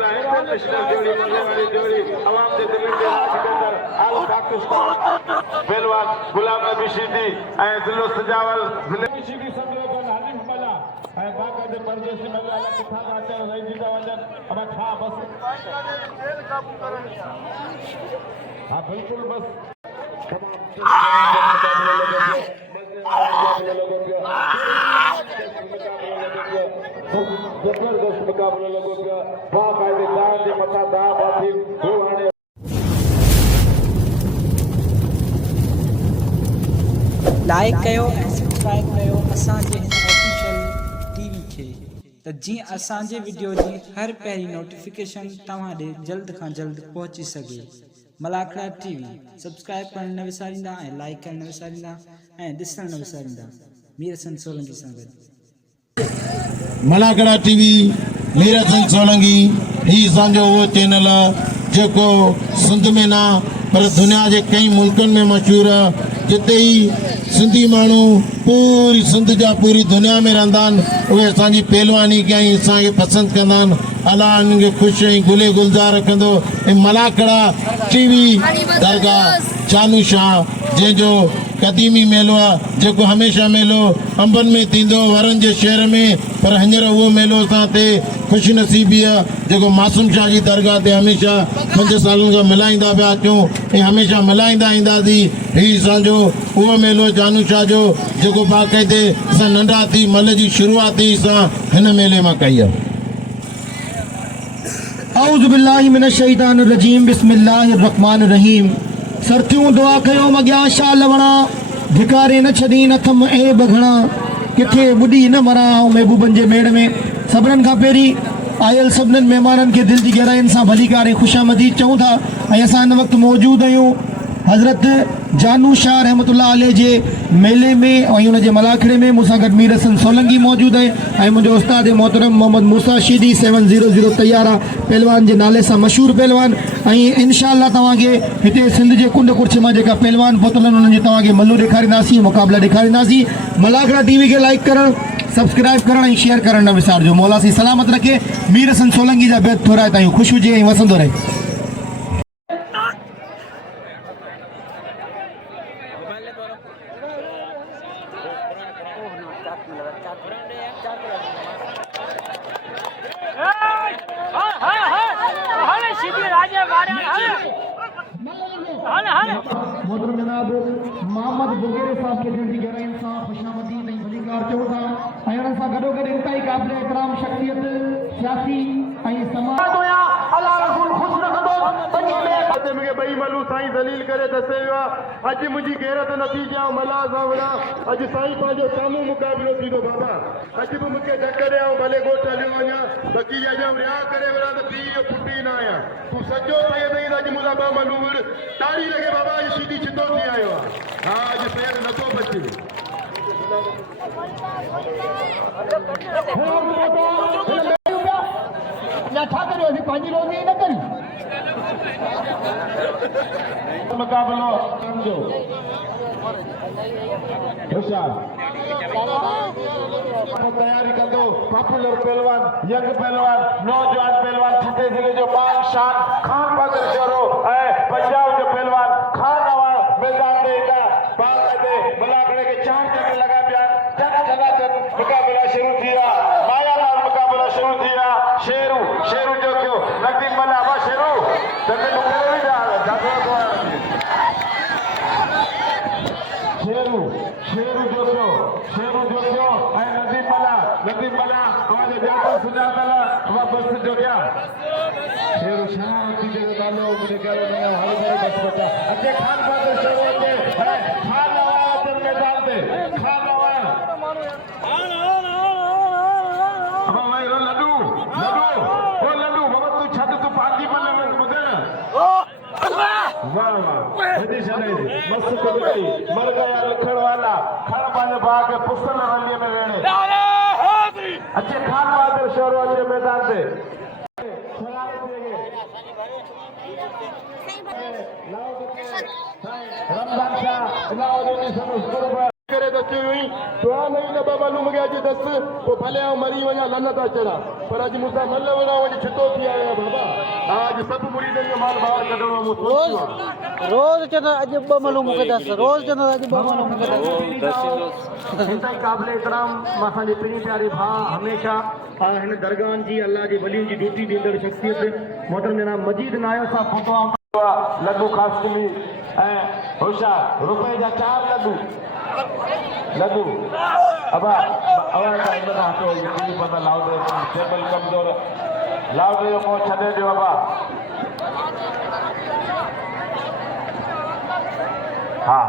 वाला इंटरनेशनल जोड़ी मजे वाली जोड़ी आवाम के दिल के सिकंदर अल पाकिस्तान पहलवान गुलाम नबी शीदी जिलो सजावल जिले शीदी संदो को हनीफ मला बाका जे परदेसी में वाला किथा आते रही जी वजन अब खा बस जेल काबू करनी हां बिल्कुल बस जबरदस्त मुकाबला लोगों का बाकायदे दान के मथा दा बाथी वो हाने लाइक कयो ऐं सब्सक्राइब कयो असांजे हिन ऑफिशियल टीवी खे त जीअं असांजे वीडियो जी हर पहिरीं नोटिफिकेशन तव्हां ॾे जल्द खां जल्द पहुची सघे। मलाखड़ा टीवी सब्सक्राइब करण न विसारींदा ऐं लाइक करण न विसारींदा ऐं ॾिसण न विसारींदा। मीर हसन सोलंकी सां गॾु मलाखड़ा टीवी मीर हसन सोलंकी ही असांजो उहो चैनल जेको सिंध में ना पर दुनिया के कई मुल्कन में मशहूर है जिते ही सिंधी मानू पूरी सिंध जा पूरी दुनिया में रहंदा वे असांजी पहलवानी कई असांखे पसंद कंदा अल्लाह उनके खुश ऐं गुले गुलजार रखंदो। मलाखड़ा टीवी दरगाह चानू शाह जंहिंजो कदीमी मेलो आहे जेको हमेशा मेलो अंबन में थींदो वरन जे शहर में पर हींअर उहो मेलो असां ते खुश नसीबी आहे जेको मासूम शाह जी दरगाह ते हमेशा 5 सालनि खां मल्हाईंदा पिया अचूं ऐं हमेशा मल्हाईंदा ईंदासीं। हीउ असांजो उहो मेलो चानू शाह जो जेको बाक़ाइदे असां नंढा थी मल जी शुरूआत ई असां हिन मेले मां कई आहे। औज़ु बिल्लाहि मिनश शैतानिर रजीम बिस्मिल्लाहिर रहमानिर रहीम। सरथियों दुआ कयो मगिया शाह लवणा धिकारे न छदी न थम ए बघणा किथे बुढ़ी न मरा महबूबन जे मेड़ में सबरन का पेरी आयल सबनन मेहमानन के दिल की गहराइन से भलीकार खुशामदीद चऊं था। असां इन वक्त मौजूद आहियूं हज़रत जानू शाह रहमतुल्लाह अलैह जे मेले में और उन जे मलाखड़े में मूसा गॾु मीर हसन सोलंकी मौजूद है ऐं मुंहिंजो उस्ताद मोहतरम मोहम्मद मूसा शीदी 700 तैयार आहे पहलवान के नाले से मशहूर पहलवान ऐं इंशाअल्लाह तव्हांखे हिते सिंध के कुंड कुर्छ में जेका पहलवान पहुतल आहिनि उन्हनि जे तव्हांखे मल्लू ॾेखारींदासीं मुक़ाबला ॾेखारींदासीं। मलाखड़ा टीवी के लाइक करण सब्सक्राइब करण ऐं शेयर करण न विसारजो। मौला सी सलामत रखे। मीर हसन सोलंकी जा बेद थोराए ताईं खुश हुजे ऐं वसंदो रहे। मोहतरम जनाब मोहम्मद बुगेरे साहब के दिल की गहराइन सां खुशामदीद ऐं भलीकार चऊं था ऐं उन्हनि सां गॾोगॾु इंतहाई क़ाबिल एहतराम शख्सियत सियासी ऐं समाज हुया अल्लाह रसूल खुश रखंदो पंजे मूंखे ॿई मलू साईं दलील करे दसे वियो आहे। अॼु मुंहिंजी गैरत नथी ॾियां मला सां विड़ा अॼु साईं पंहिंजो साम्हूं मुक़ाबिलो थींदो बाबा अॼु बि मूंखे ढक ॾियां भले ॻोठ हलियो वञा बाक़ी अॼु रिहा करे विड़ा त पी इहो पुटी न आहियां तूं सॼो पए अथई त अॼु मुंहिंजा ॿ मलू ताड़ी लॻे बाबा अॼु सीधी छितो थी आयो आहे। हा अॼु पेर नथो बचे छा करियोसीं पंहिंजी रोज़ी न करी मुक़ाबिलो सम्झो होशियार तैयारी कंदो पॉपुलर पहलवान यंग पहलवान नौजवान पहलवान छठे ज़िले जो पान शान खान बहादुर शोरो ऐं पंजाब जो पहलवान खान नवाज़ मैदान में ईंदा बाक़ाइदे मलाखड़े के 4 चक्कर लगा पिया जन मुक़ाबिला शुरू थी विया मायालाल मुक़ाबिला शुरू थी विया शेरू जो क्यों नदीम मला बा शेरू तने मुक़ाबिले में शेरू जो क्यों ऐं नदीम मला हमारे बिल्कुल सुञातल बस जो क्या शेरू शाह की जो नालो मुझे करो नया हर बस बचा अचे खान बहादुर शेरू अचे खान नवाज़ मैदान पे खान नवाज़ अब भाई लड्डू ओ लड्डू बाबा तू छत तू पांजी मल्ले में मुझे वाह हेदी शनै मस्त को गई मर गया लखड़ वाला खड़ पाने भाग पुस्तल रलिए में वेणे अच्छे खान बहादुर शोर वाले मैदान पे रमजान शाह करे दस्ती हुई दुआ में ही दबा मालूम गया जी दस्त तो भले मरी वञा लनता चढ़ा पर अॼु मूंसां मल वञा वञी छितो थी आया बाबा आज सब मुरीदनि जो माल ॿाहिरि कढणो मूं सोचियो आहे। रोज चंदा अॼु ॿ मलो मूंखे दस रोज चंदा अॼु ॿ मलो मूंखे दस हितां क़ाबिल इकराम असांजे पिणी प्यारे भाउ हमेशह हिन दरगाहनि जी अल्लाह जे वलियुनि जी ड्यूटी ॾींदड़ शख़्सियत मोहतरम जनाब मजीद नायो साहब फतवा लड्डू खास मिली ऐं होशियार रुपए जा 4 लड्डू अबा अवा का इनका तो ये पता लाओ दे टेबल कमजोर लाओ दे को छदे दे बाबा हाँ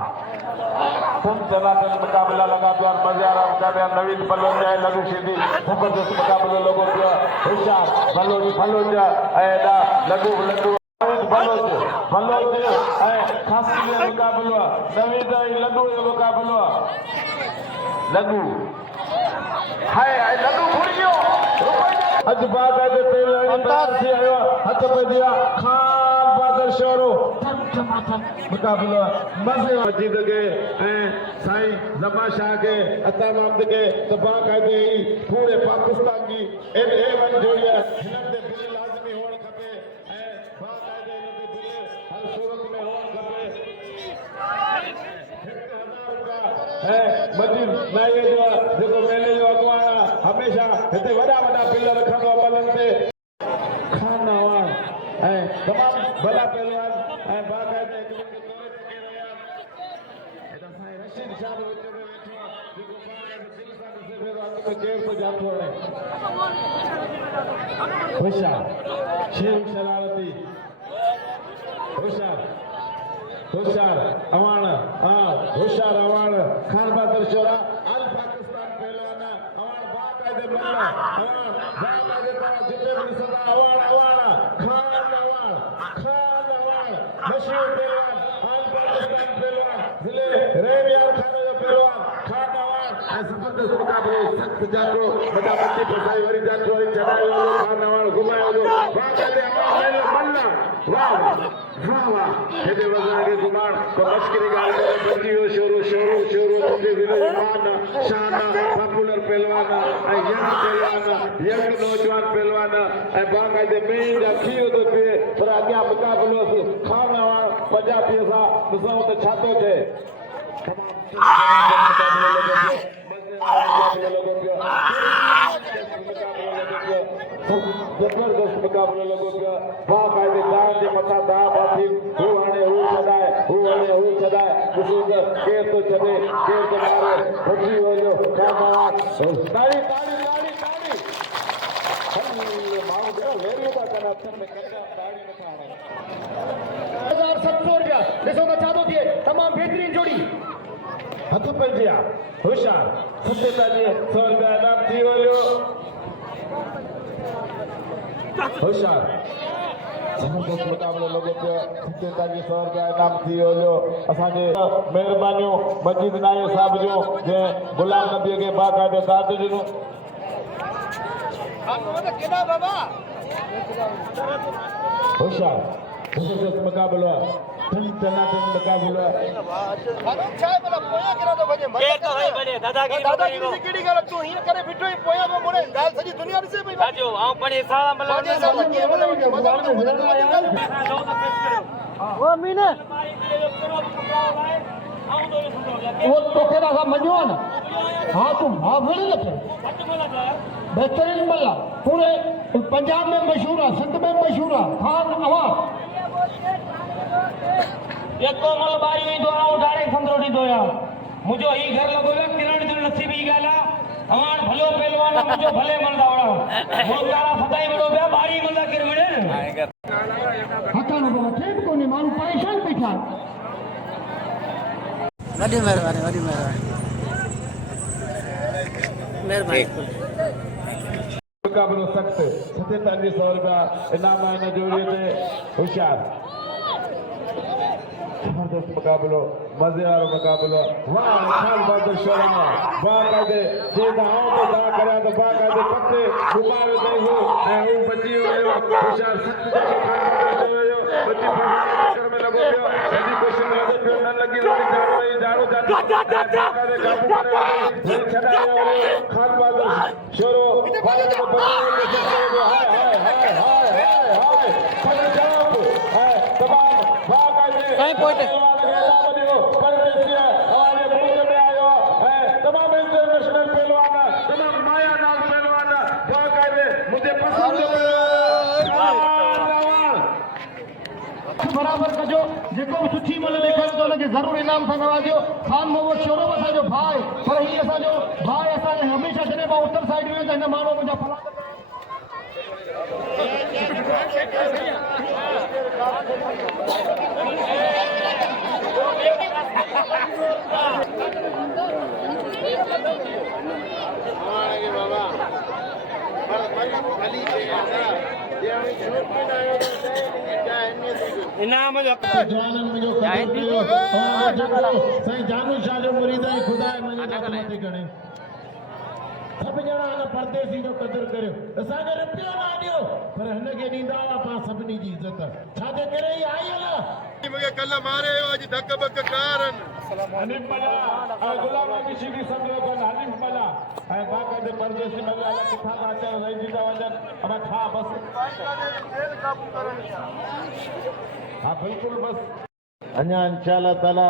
तुम चलाचल मुकाबला लगा प्यार मजारा मुकाबला नवीन बलोचा लघु सीधी जबरदस्त मुकाबला लोगों के होशियार बलोचा ऐदा लघु लड्डू बलोच ऐ खास मुकाबला नवीन लड्डू जो मुकाबला लड्डू हाय लड्डू भूल गयो अज बात है ते तैयार थी आयो हथ पे दिया खान बहादुर शोरो मुकाबला मजे मस्जिद के साईं जमा शाह के अता मामद के तबा कायदे ही पूरे पाकिस्तान की ए1 जोड़िया हिनन दे बिल लाजमी होण खपे बा कायदे हिनन दे बिल हर सूरत में होण खपे 1000 का मस्जिद नाये जो जेको मेले जो अगवाना हमेशा हिते वडा वडा बिल रखंदो बलन ते खाना वा तमाम भला पहलवान बाकायदे एक के दौरे ते के रहिया एदा साईं रशीद शाह विच में वेठो जेको पाण दिल सां ॾिसे पियो अॻ में केर थो जाथो हाणे होशियार शेर शरारती होशियार अवान होशियार अवान खान बहादुर शोरा अल पाकिस्तान पहलवान अवान बाकायदे मल्ला अवान बाकायदे जिते भी सदा अवान खान मशहूर पहलवान आल पाकिस्तान पहलवान जिले रेवियार खाने जो पहलवान खान अवान जबरदस्त मुकाबले सख्त जातो बड़ा बच्ची फसाई वरी जातो वरी चढ़ायो खान अवान घुमायो जो बाकायदे अवान मल्ला वाह हेदे वजन के जुबान को मस्करी गाल में बच्चियों शोरो तुझे जिले ईमान शान पॉपुलर पहलवान यंग नौजवान पहलवान बाकायदे में खियो तो पे पर आगे मुकाबलो खान अवान 50 सा ॾिसूं त छा थो थिए जबरदस्त मुकाबलो लॻो पियो बाकायदे दान जे मथां दा बाथी हू हाणे हू छॾाए ॾिसूं त केर थो छॾे केर थो मारे बची वञो ताड़ी माण्हू ॿियो लेरियूं था कनि हथनि में कंदा ताड़ी नथा हणनि 1700 रुपया ॾिसो त छा थो थिए तमामु बहितरीन जोड़ी हथ पंहिंजे आहे होशियार 4700 रुपया इनाम थी वियो होशियार जबरदस्त मुकाबलो लॻो पियो 4700 रुपया इनाम थी वियो असांजे महिरबानियूं मस्जिद नायो साहिब जो जंहिं गुलाम नबीअ खे बाक़ाइदे दाद ॾिनो होशियार जबरदस्त मुकाबलो आहे टनाटन मुकाबलो आहे दादागिरी कहिड़ी ॻाल्हि तूं हीअं करे बीठो ई पोयां पियो मुड़े ॻाल्हि सॼी दुनिया ॾिसे पई वो मीने वो तोखे असां मञो आहे न हा तूं हा भले लखे बहितरीन मल्ला पूरे पंजाब में मशहूर आहे सिंध में मशहूर आहे खान अवान एको मल बारी वेंदो आहे डायरेक्ट संदरो ॾींदो आहे मुंहिंजो ही घर लॻो आहे किरण जो नसीब ई ॻाल्हि आहे अवान भलो पहलवान मुंहिंजो भले मलदा वड़ा मुल्कारा सदाई वॾो पिया बारी मलदा केर मिले हथां न वठे बि कोन्हे माण्हू परेशान बीठा वॾी महिरबानी मुकाबलो सख्त 4700 रुपया इनाम आहे हिन जोड़ीअ ते होशियार जबरदस्त मुकाबलो मजे वारो मुकाबलो वाह खान बहादुर शोरा बाकायदे सीधा आऊं तो दा करिया तो बाकायदे पत्ते घुमावे दे हो ऐं हू बची वियो होशियार सख्त जेको खान बहादुर जो बची कर में लॻो पियो हेॾी कोशिशि लॻो पियो न लॻी वरी झाड़ो खान बहादुर शेरो हाय हाय हाय हाय पंजाब है तमाम बाकायदे कहीं पहुंचे हमारे मुल्क में आयो है तमाम इंटरनेशनल पहलवान तमाम माया नाल पहलवान बाकायदे मुझे पसंद बराबर कजो जेको सुठी मन देखो तो लगे जरूर इनाम सां नवाजियो खान मोहम्मद शोरो असांजो भाई पर ही असांजो भाई असांजे हमेशा जॾहिं मां उत्तर साइड में त हिन माण्हू मुंहिंजा फला इनाम जो जवाननि मुंहिंजो क़दुरु कयो और जेको साईं जानू शाह जो मुरीद आहे ख़ुदा मुंहिंजी नात मथे खणे सभु ॼणा हिन परदेसी जो क़दुरु करियो असांखे रुपयो न ॾियो पर हिनखे ॾींदा हुआ पाण सभिनी जी इज़त छाजे करे ई आई हल मूंखे कल्ह मारे अॼु धक बक कारनि हनीफ मला गुलाम नबी शिदी संग्रह कन हनीफ मला ऐं बाकायदे परदेसी मला अला किथां था अचनि रहिजी था वञनि अब छा बस हाँ बिल्कुलु बस अञा इंशाअल्लाह ताला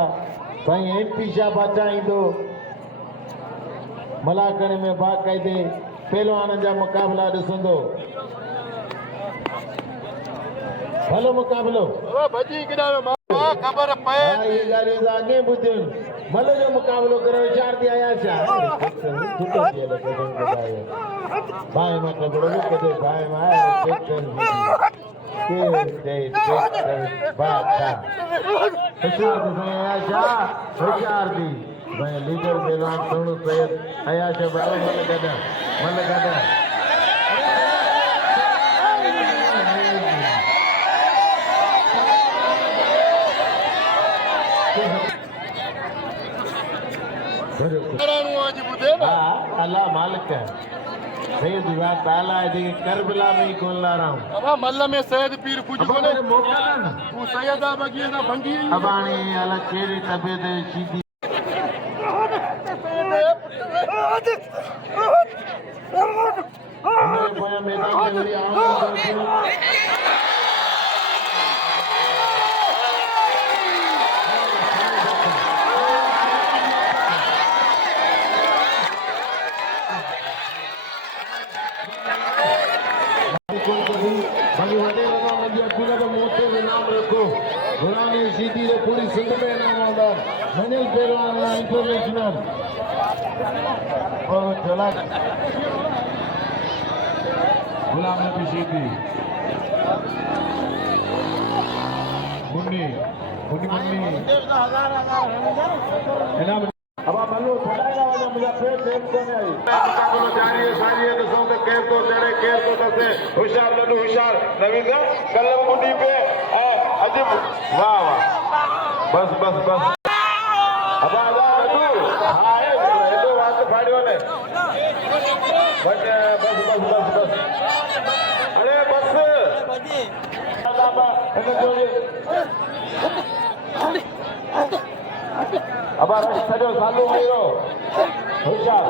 साईं एमपी शाह बाचा ईंदो मलाकणे में बाक़ाइदे पहलवाननि जा मुक़ाबला ॾिसंदो भलो मुक़ाबलो भॼी केॾा ख़बर पए हा इहे ॻाल्हियूं त अॻे ॿुधियुनि भलो जो मुक़ाबलो करे वीचार थी आया छा बाहि मां कपिड़ो न कढे बाहि मां होशियार थी भाई लीडर पहलवान सोनू सैयद अयाश बाबा मन गदा अॼु ॿुधे न हाँ अल्लाह मालिक है सैयद ज़ात ताला है जेके करबला में ही कोल्ला रहा हूँ अबा मल्ल में सैयद पीर कुझु कोन्हे मोकला न तूं सैयद आहे बॻीअ सां भंगी अबाणी अला कहिड़ी तबियत सीधी हमारे पोयां मैदान में वरी आवाज़ गुलामी सीधी जो पूरी सिंध में इनाम आंदा मनिल पहलवान इंटरनेशनल और चला गुलाम नबी शिदी मुन्नी इनाम अब मल्लू छड़ाएगा वजह मुझे फिर टेप कोने आई मुकाबलो जारी है सारी है तो तो केर तो चढ़े केर तो दसे होशियार लड्डू होशियार नवीन का कलम मुंडी पे अजब वाह वाह बस बस बस अब आजा लड्डू हां है तो बात फाड़ियो ने बस बस बस बस बस अरे बस बाबा इने जोड़े अब सॼो सालो हुयो होशियार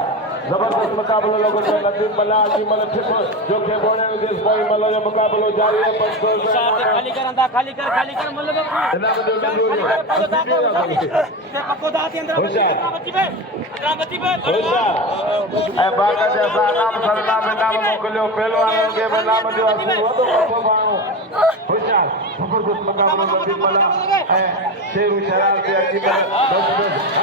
जबरदस्त मुक़ाबलो लोगों ने नदीम मला अजीमल ठिप जो के बोले देश भाई मल्लो जो मुक़ाबलो जारी है 500 खाली कर अंदा खाली कर मल्ल में पक्को दाती अंदर बच्ची पे ए बागा जैसा नाम सरनाम में नाम मोकलियो पहलवान के में नाम जो वदो को बाणो होशियार जबरदस्त मुक़ाबलो नदीम मला ए शेरू शरार से अजीमल बस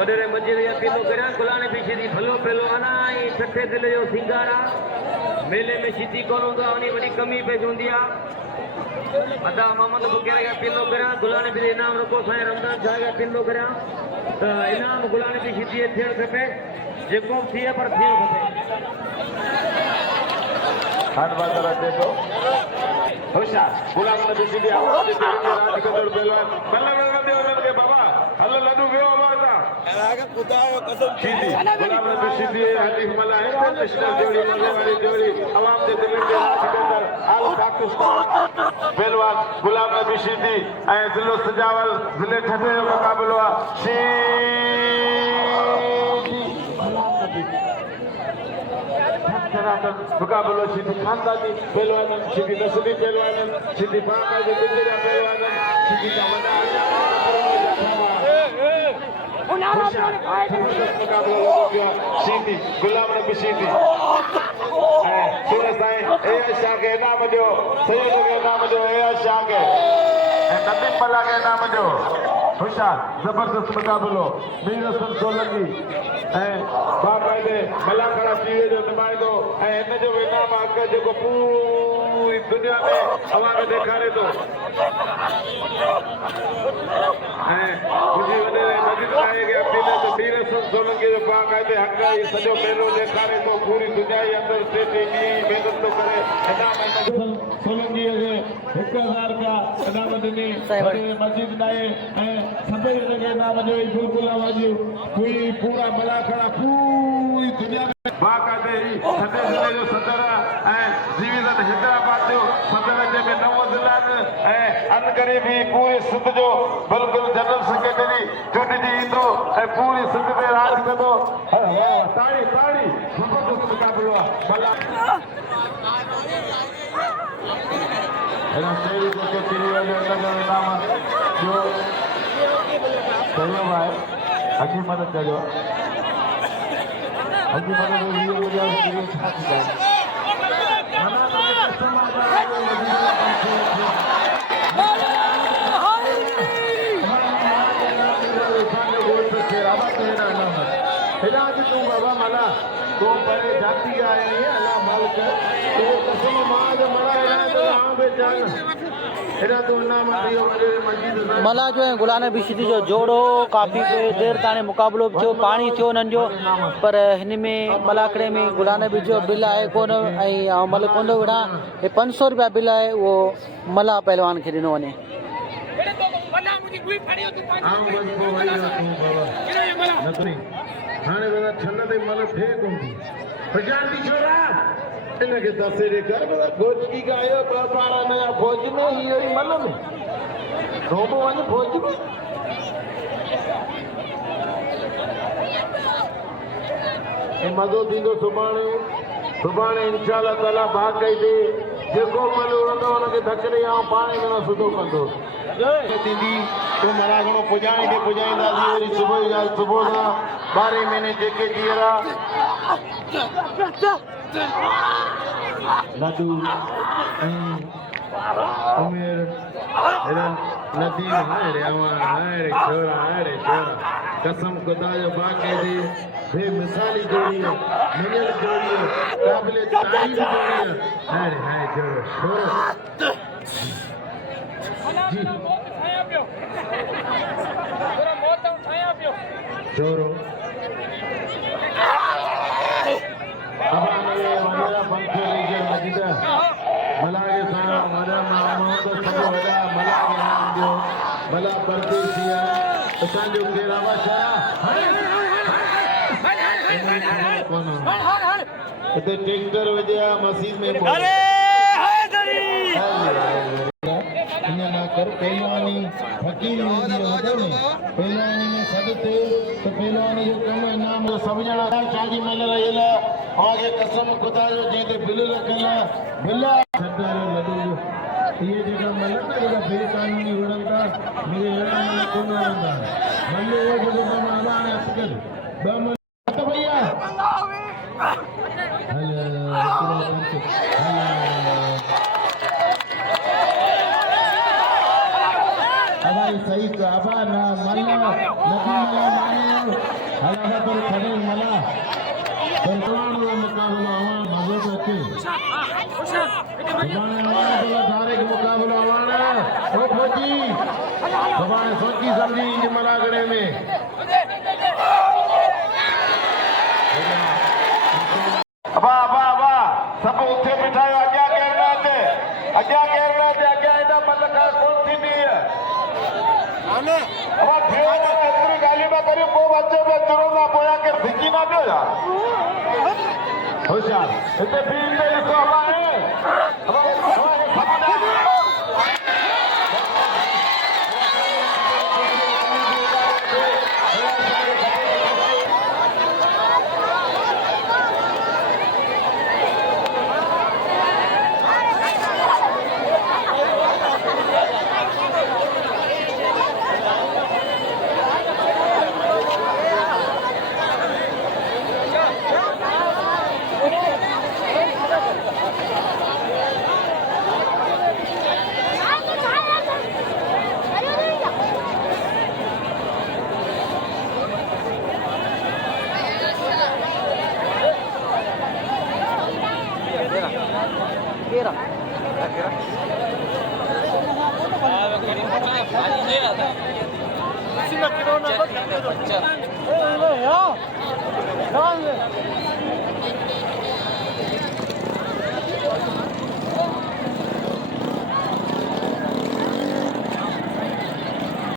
वडरे मस्जिद या पीलो करा गुलाने पीछे दी भलो पहलवाना ई छठे दिल जो सिंगारा मेले में शिदी कोन होंदा उनी बड़ी कमी पे जोंदिया अदा मोहम्मद बुकेरा या पीलो करा गुलाने भी इनाम रखो साईं रमजान शाह या पीलो करा तो इनाम गुलाने भी शिदी थियण खपे जेको थिए पर थिए खपे हाथ बाजार अचे तो होशियार गुलाम नबी सीधी आवाज दे राज कदर पहलवान बल्ला बल्ला दे उन्हनि खे बाबा हल लड्डू वियो अमादा सीधी गुलाम नबी सीधी हलीफ मला इंटरनेशनल जोड़ी मजे वाली जोड़ी आवाम दे दिल में राज कदर आल पाकिस्तान पहलवान गुलाम नबी सीधी ऐ जिलो सजावल जिले ठठे जो मुकाबलो आहे मुकाबलो सीधी खानदानी पहलवान सीधी नस्ली पहलवान सीधी बाकायदे गुजरिया पहलवान सीधी का वॾा मुकाबलो सीधी गुलाम नबी सीधी ऐं सूरत साईं एया शाह खे इनाम ॾियो सैयद खे इनाम ॾियो एया शाह खे ऐं नदीम मल्ला खे इनाम ॾियो होशियार जबरदस्त मुकाबलो मीर हसन सोलंकी ऐं बाकायदे मलाखड़ा टीवीअ जो नुमाइंदो ऐं हिन जो इनाम आहे जेको पूरी दुनिया में अवां खे ॾेखारे थो ऐं मुंहिंजी वॾे मस्जिद आहे खे अपील आहे त मीर हसन सोलंकी जो बाकायदे हक़ ई सॼो मेलो ॾेखारे थो पूरी दुनिया जे अंदरि टे ॾींहं महिनत थो करे इनाम सोलंकीअ खे 1000 रुपया इनाम ॾिनी वॾे मस्जिद आहे ऐं सभई जगह इनाम ॾियो बिल्कुलु आवाज़ियूं पूरा मलाखड़ा पूरी दुनिया में बाकायदे ही सॼे ज़िले जो सदर ऐं जीवीदत हैदराबाद जो सदर जंहिंमें 9 ज़िला ऐं अनकरीब ही पूरे सिंध जो बिल्कुलु जनरल सेक्रेटरी चूंडिजी ईंदो ऐं पूरी सिंध में राज कंदो ताड़ी ताड़ी ज़बरदस्त मुकाबलो आहे हिन शहरी जेके चिड़ी वञे हिन जो इनाम जो पहलो भाई अची मदद कजो अची मदद वीडियो वीडियो वीडियो छा थी करे हेॾा अच तूं बाबा मला तूं परे जाती आया आहीं अला मालिक तूं कसम मां जो मला हेॾा तो आऊं बि जान हेॾा तूं इनाम ॾियो वॾे मस्जिद मला जो है गुलाम नबी सीधी जो जोड़ो काफ़ी देर ताणे मुक़ाबलो थियो पाणी थियो उन्हनि जो पर हिन में मलाखड़े में गुलाम नबी जो बिल आहे कोन ऐं मल कोन थो विढ़ा 500 रुपया बिल आहे उहो मला पहलवान खे ॾिनो वञे हाणे वॾा छन ते मल थिए कोन थी प्रजाती छोरा इनखे तसेरे कर वॾा फौज की गायो ॿ पारा नया फौज में इहो ई मल में रोबो वञ फौज में ऐं मज़ो थींदो सुभाणे इंशाअल्लाह ताला बाक़ाइदे जेको मल उड़ंदो हुनखे धकड़े आऊं पाणे में सुठो कंदो थींदी तूं मरागणो पुॼाईंदासीं वरी सुबुह सां 12 महीने जेके जीअरा लड्डू उमेर नदीम हाणे छोरा कसम खुदा जो बाक़ाइदे बेमिसाली जोड़ी है मिलियल जोड़ी है काबिले तारीफ जोड़ी है हाय जोड़ो जी जोरो अब हमारा पंखे लीजिए मस्जिद मला के साथ मदा मोहम्मद सब वड़ा मला के नाम जो मला परदेसिया असांजो केरावा शाह इते ट्रैक्टर वजया मस्जिद में अरे हैदरी ना कर पहलवानी फकीर हूंदी वदने पहलवानी में सदते तो पहलवानी जो कम नाम सब जना शादी में रहेला आगे कसम खुदा जो जेते बिल रखला बिल्ला सदर लड्डू ये जगह मलक जगह बिल कानूनी उड़ंदा मेरे लड़ा में कोन उड़ंदा मल्ले वो जगह माना ने असकर बम तो भैया हेलो अबाई सही तो अबा ना मल्ला नदी मला माने हला तो खड़े मला पहलवान वाला मुकाबला आवान मजे करके जमाने वाला डायरेक्ट मुकाबला आवान ओ फौजी जमाने सोची समझी इन मलागड़े में अबा सब उठे बिठायो अग्या केरना अब थियो एतरी गाली में करी को बच्चे में चुरोना पोया के भिकी ना दियो यार होशियार इतने बीच में इसको हमारे Sino que no,